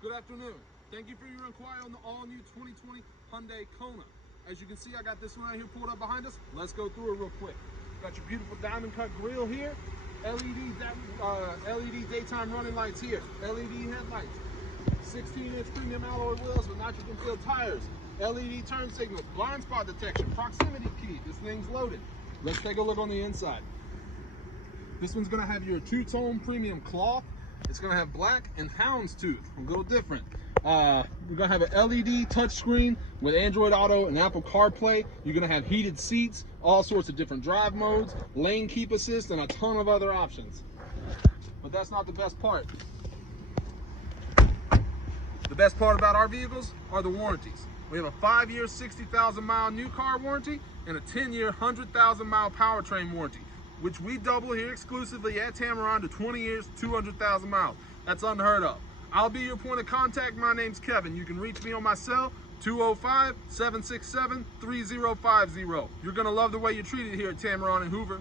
Good afternoon. Thank you for your inquiry on the all-new 2020 Hyundai Kona. As you can see, I got this one right here pulled up behind us. Let's go through it real quick. Got your beautiful diamond cut grille here. LED daytime running lights here. LED headlights. 16-inch premium alloy wheels with nitrogen-filled tires. LED turn signals. Blind spot detection. Proximity key. This thing's loaded. Let's take a look on the inside. This one's going to have your two-tone premium cloth. It's going to have black and houndstooth, a little different. We're going to have an LED touchscreen with Android Auto and Apple CarPlay. You're going to have heated seats, all sorts of different drive modes, lane keep assist, and a ton of other options. But that's not the best part. The best part about our vehicles are the warranties. We have a 5-year, 60,000-mile new car warranty and a 10-year, 100,000-mile powertrain warranty, which we double here exclusively at Tameron to 20 years, 200,000 miles. That's unheard of. I'll be your point of contact. My name's Kevin. You can reach me on my cell, 205-767-3050. You're going to love the way you're treated here at Tameron and Hoover.